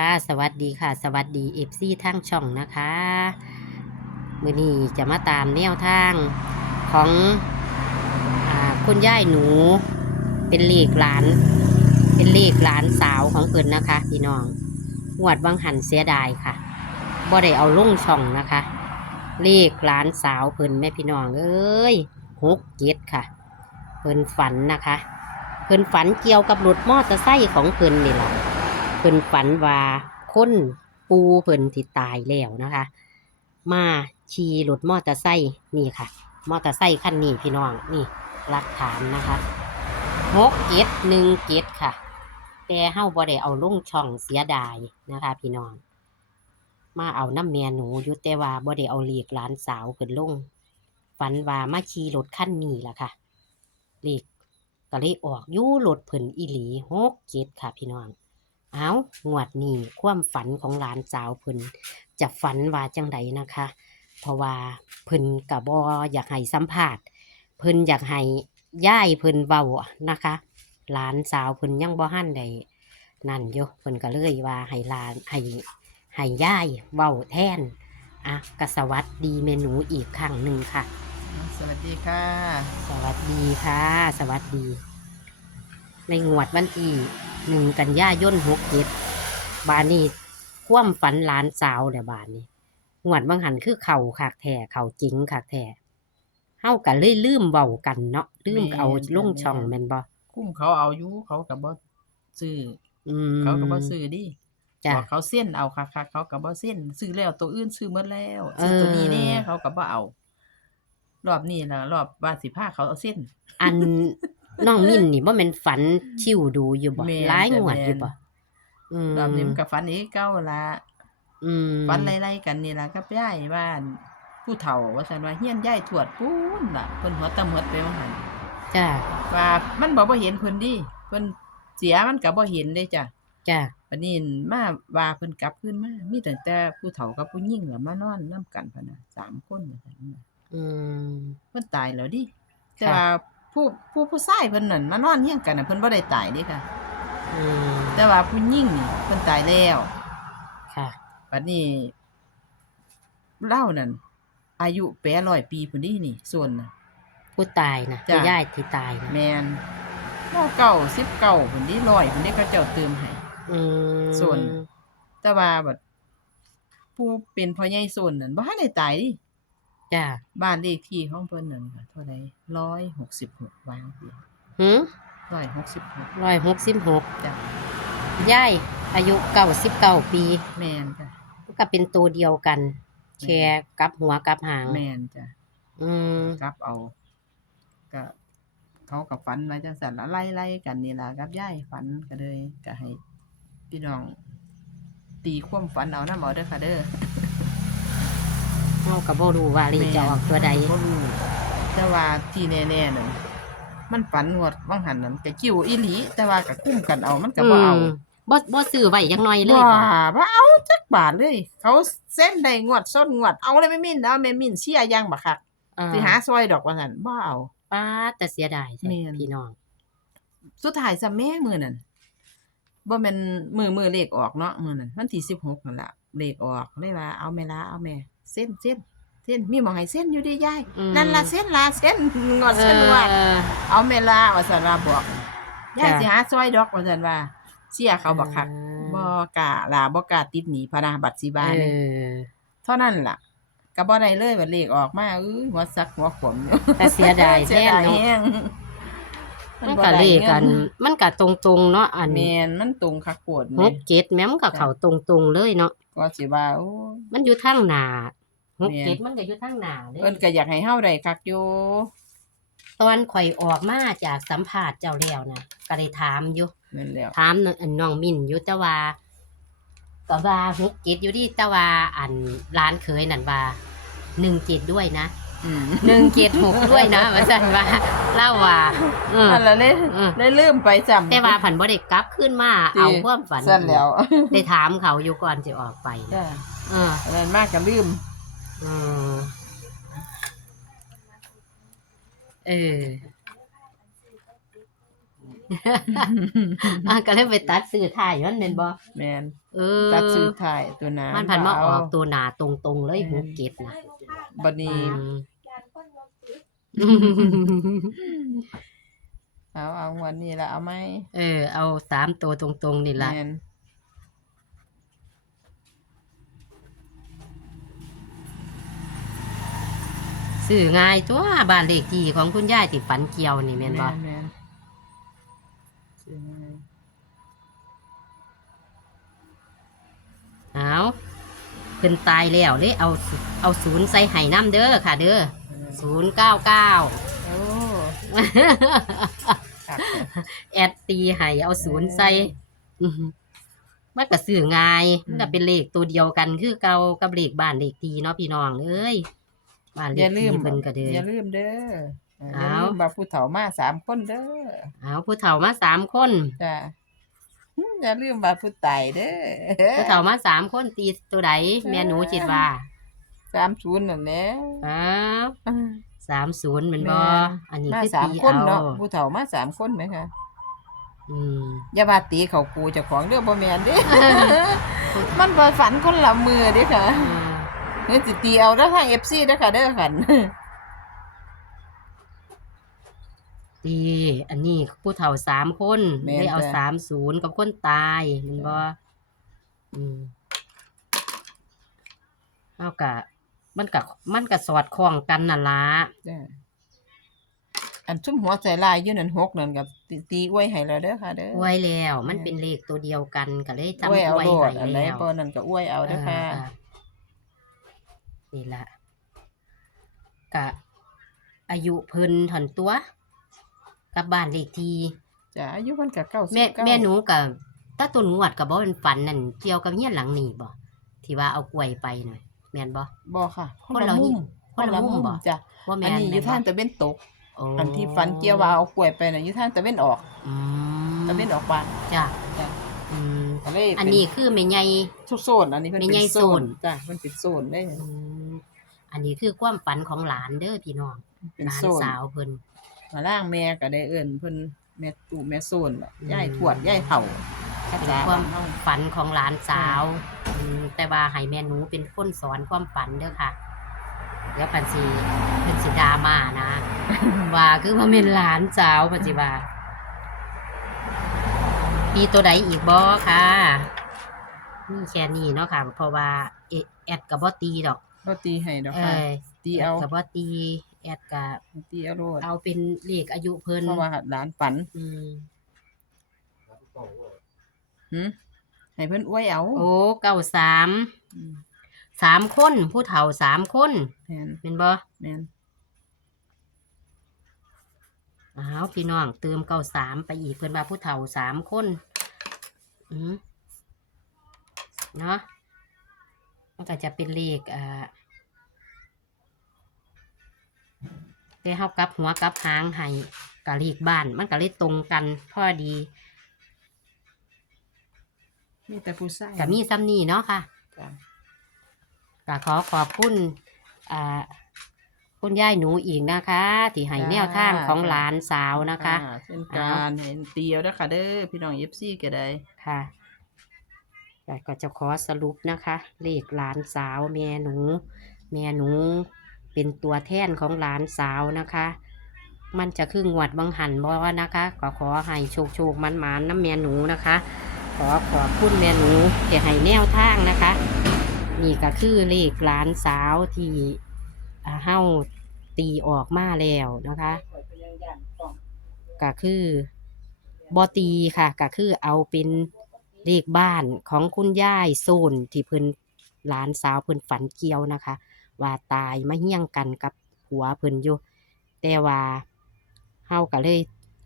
ค่ะ สวัสดีค่ะ สวัสดีเอฟซีทางช่องนะคะมือนี้จะมาตามแนวทางของอคุณย่ายหนูเป็นเลขหลาน เป็นเลขหลานสาวของเพิ่นนะคะพี่น้องงวดบางหันเสียดายค่ะบ่ได้เอาลงช่องนะคะเลขหลานสาวเพิ่นแม่พี่น้องเอ้ยหกเจ็ดค่ะ เพิ่นฝันนะคะ เพิ่นฝันเกี่ยวกับรถมอเตอร์ไซค์ของเพิ่นนี่แหละ พิ่นฝันว่าคนปูเพิ่นที่ตายแล้วนะคะ มาขี่รถมอเตอร์ไซค์นี่ค่ะ มอเตอร์ไซค์คันนี้พี่น้องนี่หลักฐานนะคะหกเกตหนึ่งเกตค่ะ แต่เฮาบ่ได้เอาลงช่องเสียดายนะคะ พี่น้อง มาเอาน้ำเมียหนูอยู่แต่ว่าบ่ได้เอาเลีกหลานสาวเพิ่นลงฝันว่ามาขี่รถคันนี้ล่ะค่ะเลขก็เลยออกยู่รถเพิ่นอีหลีหกเกตค่ะ พี่น้อง เอางวดนี้ความฝันของหลานสาวเพิ่นจะฝันว่าจังใดนะคะ เพราะว่าเพิ่นกับ่อยากให้สัมภาษณ์เพิ่นอยากให้ย่ายเพิ่นเว้านะคะ หลานสาวเพิ่นยังบ่หันได้นั่นอยู่เพิ่นก็เลยว่าให้หลานให้ให้ย่ายเว้าแทนอะก็สวัสดีเมหนูอีกครั้งหนึ่งค่ะ สวัสดีค่ะ สวัสดีค่ะ สวัสดี ในงวดวันที่ หนึ่งกันยายนหกเจ็ดบานนี้คว่ำฝันหลานสาวเดี๋ยวบานนี้งวดบางหันคือเข่าขากแท่เข่าจริงขากแท่เฮากันเลยลืมเว้ากันเนาะลืมเอาลงช่องแม่นบ่คุ้มเขาเอาอยู่เขากับบ่ซื้ออืมเขากับบ่ซื้อดิจ้ะบอกเขาเส้นเอาค่ะค่ะเขากับบ่เส้นซื้อแล้วตัวอื่นซื้อหมดแล้วซื้อตัวนี้แน่เออเขากับบ่เอา รอบนี้ล่ะรอบว่าสิพาเขาเอาเส้น อัน น้องมิ่นนี่บ่แม่นฝันชิวดูอยู่บ่แม่นหลายงวดแต่แม่นอยู่บ่อืมรอบนี้มันกับฟันอีกเก้าละอืมฟันไล่ๆกันนี่ล่ะกับยายบ้าน ผู้เฒ่าว่าซั่นว่าเฮียนยายทวดปูนล่ะเพิ่นหัวตะหมดไปว่าหั่นจ้ะว่ามันบ่บ่เห็นเพิ่นดิเพิ่นเสียมันก็บ่เห็นเด้จ้ะจ้ะวันนี้มาว่าเพิ่นกลับขึ้นมามีแต่แต่ผู้เฒ่ากับผู้หญิงล่ะมานอนนํกันพะนะสามคนว่าซั่นน่ะอืม เพิ่นตายแล้วดิแต่ค่ะว่า ผู้ผู้ผู้ชายเพิ่นนั่นมานอนเฮียงกันน่ะเพิ่นบ่ได้ตายเดิค่ะ อืมแต่ว่าผู้หญิงนี่เพิ่นตายแล้วค่ะ บัดนี้เล่านั่นอายุ800ปีพุ่นดินี่ส่วนน่ะ ผู้ตายนะจ้ะ ผู้ย่ายที่ตายนะแม่นเล่าเก่า19พุ่นดิ100พุ่นดิเขาเจ้าเติมให้ อืมส่วน แต่ว่าบัดผู้เป็นพ่อใหญ่ส่วนนั่นบ่ทันได้ตายดิ จ้ะบ้านเลขที่ของเพิ่นนั่นค่ะเท่าใดร้อยหกสิบหกวางสิหืมร้อยหกสิบหกร้อยหกสิบหกจ้ะย่ายอายุเก้าสิบเก้าปีแม่นจ้ะก็เป็นตัวเดียวกันแค่กลับหัวกลับหาง แม่นจ้ะอืมกลับเอาก็เขากับฝันไว้จังซั่นละไล่ๆกันนี่ล่ะกับยายฝันก็เลยก็ให้พี่น้อง ตีความฝันเอานำเอาเด้อค่ะเด้อ เราก็บ่รู้ว่าเลขจะออกตัวใดบ่รู้แต่ว่าที่แน่ๆนั่นมันฝันงวดว่างหันนั่นก็กิ้วอีหลี แต่ว่าก็คุ้มกันเอามันก็บ่เอามบ่บ่ซื้อไว้ยังน้อยเลยว่าบ่ว่าเอาจักบาทเลย เขาเส้นได้งวดส้นงวดเอาเลยไม่มินเอาแม่มินเสียอยังบักคักเอ่อสิหาซอยดอกว่าซั่นบ่เอาป้าดแต่เสียดายแท้แม่นพี่น้องสุดท้ายซะแม่มื้อนั้นบ่แม่นมื้อมื้อเลขออกเนาะมื้อนั้นวันที่16นั่นล่ะเลขออกเลยว่าเอาแม่ลาเอาแม่ เส้นเส้นเส้นมีหมองให้เส้นอยู่เดิยายอืม นั่นล่ะเส้นล่ะเส้นงวดเส้นงวดเออ เอาแม่ลาว่าซั่นว่าบอกยายจ้ะ สิหาซอยดอกว่าซั่นว่าเสียเขาบักคักบ่กล้าลาบ่กล้าติดหนีพะนะบัตรสิบาเอนี่อเท่านั้นล่ะก็บ่ได้เลยว่าเลขออกมาอื้อหัวซักหัวขมอยู่แต่เสียดายเสีแท้ยดายเนาะแฮง มันก็เลขกัน มันก็ตรงๆเนาะอันแม่นมันตรงคักโคตรหแม่กเจ็ดแม้มันก็เข้าตรงๆเลยเนาะก็สิว่าโอ้ มันอยู่ทางหน้าหกแม่นเจ็ดมันก็อยู่ทางหน้าเลย เพิ่นก็อยากให้เฮาได้คักอยู่ตอนข่อยออกมาจากสัมภาษณ์เจ้าแล้วนะก็ได้ถามอยู่ นั่นแหล้ว ถามอันน้องมิ่นอยู่แต่ว่าก็ว่าหกเจ็ดอยู่ที่แต่ว่าอันร้านเคยนั่นว่าหนึ่งเจ็ดด้วยนะอืม หนึ่งเจ็ดหกด้วยนะว่าสันว่าเล่าว่าเออนั่นล่ะเลยอืมเลยลืมไปจำ แต่ว่าผันบ่ได้กลับขึ้นมาเอาความฝันสั่นแล้วได้ถามเขาอยู่ก่อนจะออกไปจ้ะเอออันนั้นมากก็ลืม เออเออ อะก็เลยไปตัดซื้อถ่ายมันแม่นบ่แมนเออตัดซื้อถ่ายตัวหนามันพันมาออกเบตัวหนาตรงๆเลยหูเก็บนะบัดอืนี้มเอาเอาวันนี้ละเอาไหมเออ เอาสามตัวตรงๆนี่ละแมนซื้อง่ายตัวบ้านเลขที่ของคุณยายที่ฝันเกี่ยวนี่แม่นบ่แมน ซื้อไงเอาเพิ่นตายแล้วเลยเอาศูเอาศูนย์ใส่ไห้น้ำเด้อค่ะ เด้อศูนย์เก้าเก้าโอ้ครับแอดตีไห้เอาศูนย์ใส่อื้อหือมันก็ซื้อง่ายมันก็เป็นเลขตัวเดียวกันคือเก่ากับเลขบ้านเลขที่เนาะพี่น้องเอ้ยบ้านเลอขย่าลืที่มเพิ่นก็เด้ออย่าลืมเด้อ เอออย่าเอา ลืมบ่าผู้เฒ่ามาสามคนเด้อเอาผู้เฒ่ามาสามคนจ้ะหึอย่าลืมบ่าผู้ตายเด้อผู้เฒ่ามาสามคนตีตัวใดแม่หนูคิดว่าสามศูนย์นั่นแหละ อ้าวสามศูนย์เป็นบ่แม่น อันนี้มาคือสามตีคนเอาเนาะผู้เฒ่ามาสามคนไหมคะอืม อย่าว่าตีเขากูเจ้าของเด้อบ่แม่นเด้ มันบ่ฝันคนละมือเด้อค่ะอ่าเฮ้ยสิตีเอาเด้อทาง FC เด้อค่ะเด้อค่ะ ตี อันนี้ผู้เฒ่าสามคนแม่นได้เอาจ้ะ สามศูนย์กับคนตายแมันบ่อืมเอากะมันกะมันกะสอดคล้องกันน่ะล่ะจ้ะอันซุ่มหัวใจลายอยู่นั่นหกนั่นกับตีตีไว้ให้แล้วเด้อค่ะเด้ออวยแล้ว มันแม่นเป็นเลขตัวเดียวกันก็เลยจำอวยเอาอวยโลดให้อันไหนแล้ว บ่นั่นก็อวยเอาเด้อค่ะเออนี่ละกะอายุเพิ่นถอนตัว กับบ้านเลขที่จ้ะอายุเพิ่นก็99แม่แม่หนูกับตาตุนงวดกับบ่เป็นฝันนั่นเกี่ยวกับเฮียนหลังนี่บ่ที่ว่าเอากล้วยไปหน่อยแม่นบ่ บ่ค่ะคนละมุมคนละมุมบ่ จ้ะว่าอัแม่นนนี้อยู่แม่ทางบ่ตะเวนตก โอ้อันที่ฟันเกี่ยวว่าเอากล้วยไปน่ะอยู่ทางตะเวนออกอืมตะเวนออกบ้านจ้ะจ้ะอืมก็เลยอันนี้คือแม่ใหญ่ ทุกโซนอันนี้เพิ่นไม่เป็ใหญ่นโซโซน นจ้ะมันเป็นโซนได้อืมอันนี้คือความฝันของหลานเด้อพี่น้องเป็นหลานโซนสาวเพิ่น มาล่างแม่ก็ได้เอิ้นเพิ่นแม่ตู่แม่โซนล่ะอืมยายทวดยายเฒ่าภาเป็นษาความบ้านเฮาฝันของหลานสาวอืมแต่ว่าให้แม่หนูเป็นคนสอนความฝันเด้อค่ะเดี๋ยวปันสิเพิ่นสิดราม่านะ ว่าคือว่าเป็นหลานสาวปัจจิบามีตัวใดอีกบ่ค่ะมีแค่นี้เนาะค่ะ เพราะว่าเอแอดกับบ่ตีดอกบ่ตีให้ดอกเอค่ะ อตีเอากับบ่ตี แอดกับตีเอาโลดเอาเป็นเลขอายุเพิ่นเพราะว่าหลานฝันอืมหึให้เพิ่นอวยเอาโอ้เก้าสามอืมสามคน ผู้เฒ่าสามคนแม่นเป็นบ่แม่นอ้าวพี่น้องเติมเก้าสามไปอีกเพิ่นว่าผู้เฒ่าสามคนอืมเนาะมันก็จะเป็นเลขอ่า แต่เฮากลับหัวกลับหางให้กับเลขบ้าน มันก็เลยตรงกันพอดีมีแต่ผู้ชายก็มีซ้ำนี่เนาะค่ะจ้ะก็ขอขอบคุณอ่าคุณยายหนูอีกนะคะ ที่ให้แนวทางของหลานสาวนะคะอ่าเช่นกันเห็นตีเอาเด้อค่ะเด้อพี่น้อง FC ก็ได้ค่ะแต่ก็จะขอสรุปนะคะ เลขหลานสาวแม่หนู แม่หนู เป็นตัวแทนของหลานสาวนะคะ มันจะคืองวดบังหันบ่นะคะก็ขอให้โชคโชคมันหมันน้ำแม่หนูนะคะ ขอขอบคุณแม่หนูที่ให้แนวทางนะคะ นี่ก็คือเลขหลานสาวที่เฮ้าตีออกมาแล้วนะคะก็คือบอตีค่ะก็คือเอาเป็นเลขบ้านของคุณย่ายโซนที่เพิ่นหลานสาวเพิ่นฝันเกี่ยวนะคะ ว่าตายมาเฮี้ยงกันกับผัวเพิ่นอยู่ แต่ว่าเฮาก็เลย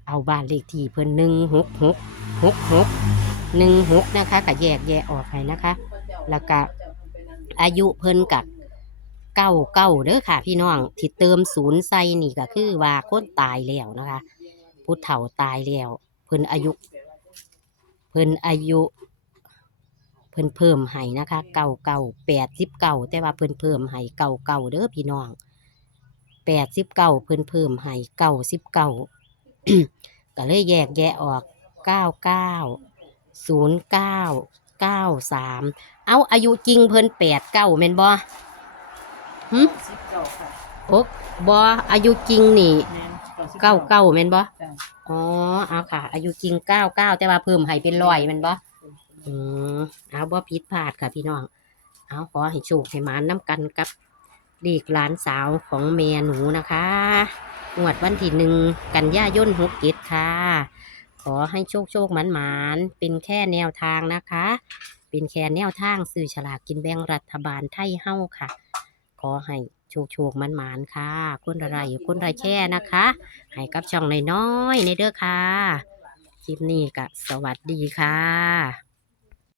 เอาบ้านเลขที่เพิ่นหนึ่งหกหกหกหกหนึ่งหกนะคะก็แยกแยะออกให้นะคะ แล้วก็อายุเพิ่นกับเก้าเก้าเด้อค่ะ พี่น้องที่เติมศูนย์ใส่นี่ก็คือว่าคนตายแล้วนะคะผู้เฒ่าตายแล้วเพิ่นอายุ เพิ่นอายุ พิ่นเพิ่มให้นะคะเก่าเก่าแปดสิบเก่าแต่ว่าเพิ่นเพิ่มให้เก่าเก่าเด้อพี่น้องแปดสิบเก่าเพิ่นเพิ่มให้เก่าสิบเก่าก็เลยแยกแยะออกเก้าเก้าศูนย์เก้าเก้าสามเอาอายุจริงเพิ่นแปดเก้าแม่นบ่หึสิบเก้าค่ะโอ๊กบ่อายุจริงนี่แม่นเก้าเก้าแม่นบ่จ้ะอ๋อเอาค่ะ อายุจริงเก้าเก้าแต่ว่าเพิ่มให้เป็นร้อยแม่นบ่ อืมเอาบ่ผิดพลาดค่ะพี่น้อง เอาขอให้โชคให้หมานน้ำกันกับด็กหลานสาวของเมียหนูนะคะงวดวันที่หนึ่งกันยายนหกเกตค่ะ ขอให้โชคโชคหมานหมานเป็นแค่แนวทางนะคะ เป็นแค่แนวทางสื่อฉลากกินแบ่งรัฐบาลไทยเฮ้าค่ะ ขอให้โชคโชคหมานหมานค่ะคนอะไรคนไรแช่นะคะ ให้กับช่องน้อยๆในเด้อค่ะ คลิปนี้ก็สวัสดีค่ะ